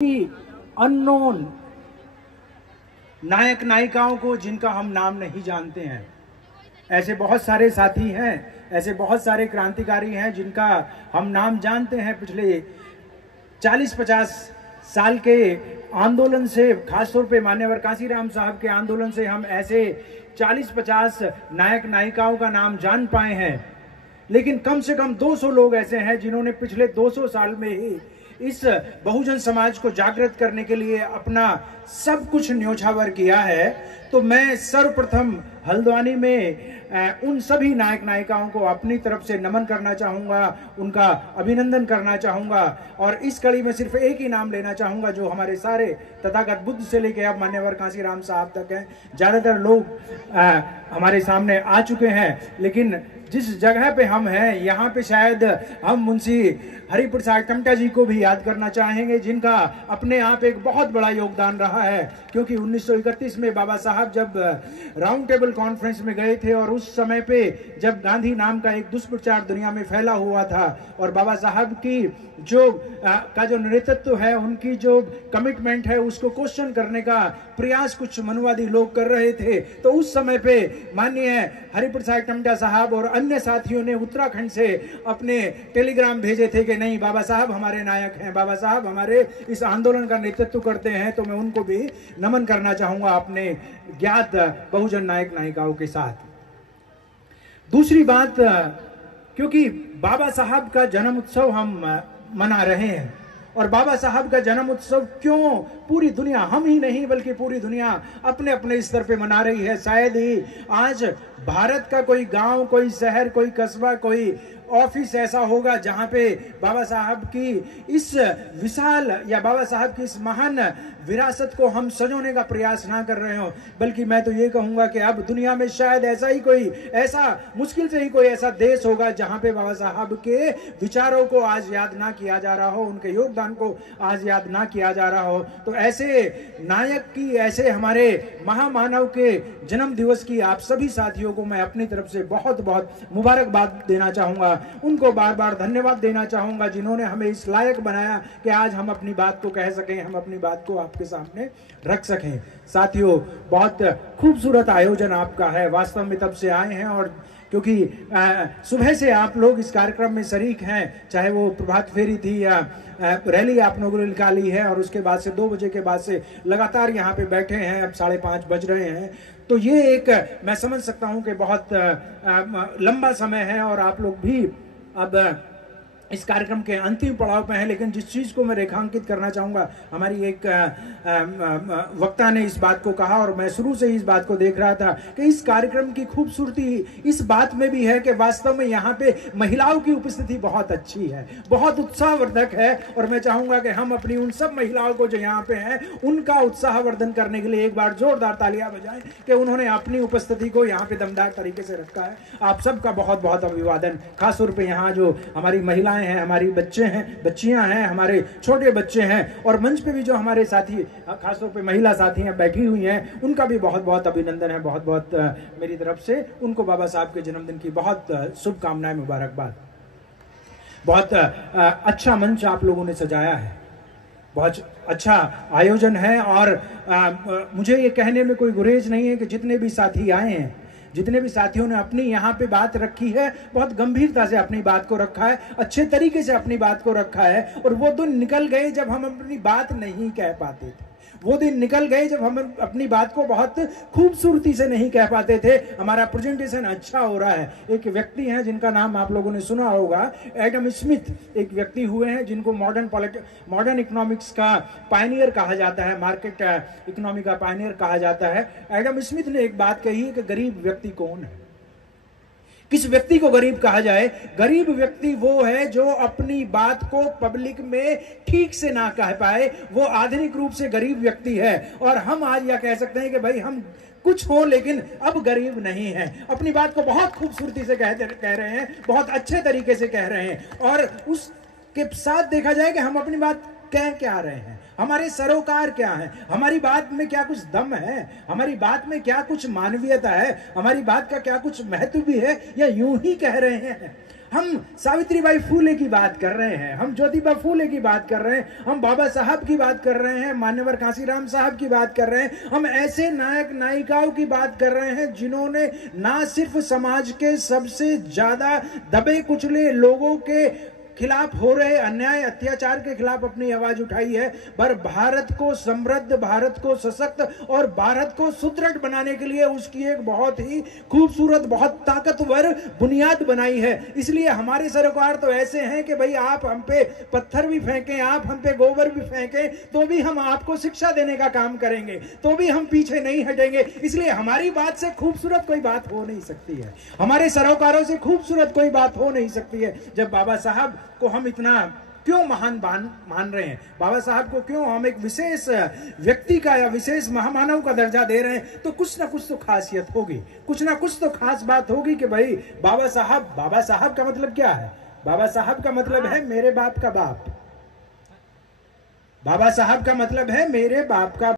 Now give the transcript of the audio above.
Unknown नायक नायिकाओं को जिनका हम नाम नहीं जानते हैं। ऐसे बहुत सारे साथी हैं, ऐसे बहुत सारे क्रांतिकारी हैं जिनका हम नाम जानते हैं। पिछले 40-50 साल के आंदोलन से, खासतौर पे मान्यवर कांसीराम साहब के आंदोलन से हम ऐसे 40-50 नायक नायिकाओं का नाम जान पाए हैं। लेकिन कम से कम 200 लोग ऐसे हैं जिन्होंने पिछले 200 साल में ही इस बहुजन समाज को जागृत करने के लिए अपना सब कुछ न्योछावर किया है। तो मैं सर्वप्रथम हल्द्वानी में उन सभी नायक नायिकाओं को अपनी तरफ से नमन करना चाहूँगा, उनका अभिनंदन करना चाहूँगा। और इस कड़ी में सिर्फ एक ही नाम लेना चाहूँगा जो हमारे सारे तथागत बुद्ध से लेकर अब मान्यवर कांसीराम साहब तक हैं। ज़्यादातर लोग हमारे सामने आ चुके हैं, लेकिन जिस जगह पे हम हैं यहाँ पे शायद हम मुंशी हरिप्रसाद टमटा जी को भी याद करना चाहेंगे, जिनका अपने आप एक बहुत बड़ा योगदान रहा है। क्योंकि 1931 में बाबा साहब जब राउंड टेबल कॉन्फ्रेंस में गए थे और उस समय पे जब गांधी नाम का एक दुष्प्रचार दुनिया में फैला हुआ था और बाबा साहब की जो नेतृत्व है, उनकी जो कमिटमेंट है, उसको क्वेश्चन करने का प्रयास कुछ मनुवादी लोग कर रहे थे, तो उस समय पे माननीय हरिप्रसाद टमटा साहब और अन्य साथियों ने उत्तराखंड से अपने टेलीग्राम भेजे थे कि नहीं, बाबा साहब हमारे नायक हैं, बाबा साहब हमारे इस आंदोलन का नेतृत्व करते हैं। तो मैं उनको भी नमन करना चाहूंगा अपने ज्ञात बहुजन नायक नायिकाओं के साथ। दूसरी बात, क्योंकि बाबा साहब का जन्म उत्सव हम मना रहे हैं, और बाबा साहब का जन्म उत्सव क्यों पूरी दुनिया, हम ही नहीं बल्कि पूरी दुनिया अपने अपने स्तर पे मना रही है। शायद ही आज भारत का कोई गांव, कोई शहर, कोई कस्बा, कोई ऑफिस ऐसा होगा जहां पे बाबा साहब की इस विशाल या बाबा साहब की इस महान विरासत को हम संजोने का प्रयास ना कर रहे हो। बल्कि मैं तो ये कहूंगा कि अब दुनिया में शायद मुश्किल से ही कोई ऐसा देश होगा जहां पे बाबा साहब के विचारों को आज याद ना किया जा रहा हो, उनके योगदान को आज याद ना किया जा रहा हो। तो ऐसे नायक की, ऐसे हमारे महामानव के जन्म दिवस की आप सभी साथियों को मैं अपनी तरफ से बहुत बहुत मुबारकबाद देना चाहूंगा। उनको बार बार धन्यवाद देना चाहूंगा जिन्होंने हमें इस लायक बनाया कि आज हम अपनी बात को कह सकें, हम अपनी बात को आपके सामने रख सकें। साथियों, बहुत खूबसूरत आयोजन आपका है। वास्तव में तब से आए हैं, और क्योंकि सुबह से आप लोग इस कार्यक्रम में शरीक हैं, चाहे वो प्रभात फेरी थी या रैली आप लोगों ने निकाली है, और उसके बाद से 2 बजे के बाद से लगातार यहाँ पे बैठे हैं, अब 5:30 बज रहे हैं। तो ये एक मैं समझ सकता हूँ कि बहुत लंबा समय है, और आप लोग भी अब इस कार्यक्रम के अंतिम पड़ाव पे हैं। लेकिन जिस चीज़ को मैं रेखांकित करना चाहूँगा, हमारी एक वक्ता ने इस बात को कहा, और मैं शुरू से ही इस बात को देख रहा था कि इस कार्यक्रम की खूबसूरती इस बात में भी है कि वास्तव में यहाँ पे महिलाओं की उपस्थिति बहुत अच्छी है, बहुत उत्साहवर्धक है। और मैं चाहूँगा कि हम अपनी उन सब महिलाओं को जो यहाँ पे हैं, उनका उत्साहवर्धन करने के लिए एक बार जोरदार तालियां बजाएं कि उन्होंने अपनी उपस्थिति को यहाँ पे दमदार तरीके से रखा है। आप सबका बहुत बहुत अभिवादन। खासतौर पर यहाँ जो हमारी महिलाएं हैं, हमारी बच्चे हैं, बच्चियां हैं, हमारे छोटे बच्चे हैं, और मंच पे भी जो हमारे साथी, खासतौर पे महिला साथी हैं बैठी हुई हैं, उनका भी बहुत बहुत अभिनंदन है। बहुत बहुत मेरी तरफ से उनको बाबा साहब के जन्मदिन की बहुत शुभकामनाएं, मुबारकबाद। बहुत अच्छा मंच आप लोगों ने सजाया है, बहुत अच्छा आयोजन है। और मुझे ये कहने में कोई गुरेज नहीं है कि जितने भी साथी आए हैं, जितने भी साथियों ने अपनी यहाँ पे बात रखी है, बहुत गंभीरता से अपनी बात को रखा है, अच्छे तरीके से अपनी बात को रखा है। और वो दिन निकल गए जब हम अपनी बात नहीं कह पाते थे, वो दिन निकल गए जब हम अपनी बात को बहुत खूबसूरती से नहीं कह पाते थे। हमारा प्रेजेंटेशन अच्छा हो रहा है। एक व्यक्ति हैं जिनका नाम आप लोगों ने सुना होगा, एडम स्मिथ, एक व्यक्ति हुए हैं जिनको मॉडर्न इकोनॉमिक्स का पायनियर कहा जाता है, मार्केट इकोनॉमी का पायनियर कहा जाता है। एडम स्मिथ ने एक बात कही है कि गरीब व्यक्ति कौन है, किस व्यक्ति को गरीब कहा जाए। गरीब व्यक्ति वो है जो अपनी बात को पब्लिक में ठीक से ना कह पाए, वो आधुनिक रूप से गरीब व्यक्ति है। और हम आज यह कह सकते हैं कि भाई हम कुछ हो लेकिन अब गरीब नहीं है, अपनी बात को बहुत खूबसूरती से कह रहे हैं, बहुत अच्छे तरीके से कह रहे हैं। और उसके साथ देखा जाए कि हम अपनी बात कह क्या रहे हैं, हमारे सरोकार क्या है, हमारी बात में क्या कुछ दम है, हमारी बात में क्या कुछ मानवीयता है, हमारी बात का क्या कुछ महत्व भी है, या यूं ही कह रहे हैं। हम सावित्रीबाई फूले की बात कर रहे हैं, हम ज्योतिबा फूले की बात कर रहे हैं, हम बाबा साहब की बात कर रहे हैं, मान्यवर कांसीराम साहब की बात कर रहे हैं, हम ऐसे नायक नायिकाओं की बात कर रहे हैं जिन्होंने ना सिर्फ समाज के सबसे ज्यादा दबे कुचले लोगों के खिलाफ हो रहे अन्याय अत्याचार के खिलाफ अपनी आवाज उठाई है, पर भारत को समृद्ध, भारत को सशक्त और भारत को सुदृढ़ बनाने के लिए उसकी एक बहुत ही खूबसूरत, बहुत ताकतवर बुनियाद बनाई है। इसलिए हमारे सरोकार तो ऐसे हैं कि भाई आप हम पे पत्थर भी फेंकें, आप हम पे गोबर भी फेंकें, तो भी हम आपको शिक्षा देने का काम करेंगे, तो भी हम पीछे नहीं हटेंगे। इसलिए हमारी बात से खूबसूरत कोई बात हो नहीं सकती है, हमारे सरोकारों से खूबसूरत कोई बात हो नहीं सकती है। जब बाबा साहब को हम इतना क्यों महान मान रहे हैं, बाबा साहब को क्यों हम एक विशेष व्यक्ति का या विशेष महामानव का दर्जा दे रहे हैं, तो कुछ ना कुछ तो खासियत होगी, कुछ ना कुछ तो खास बात होगी कि भाई बाबा साहब का मतलब क्या है? बाबा साहब का मतलब है मेरे बाप का बाप, बाबा साहब का मतलब है मेरे बाप का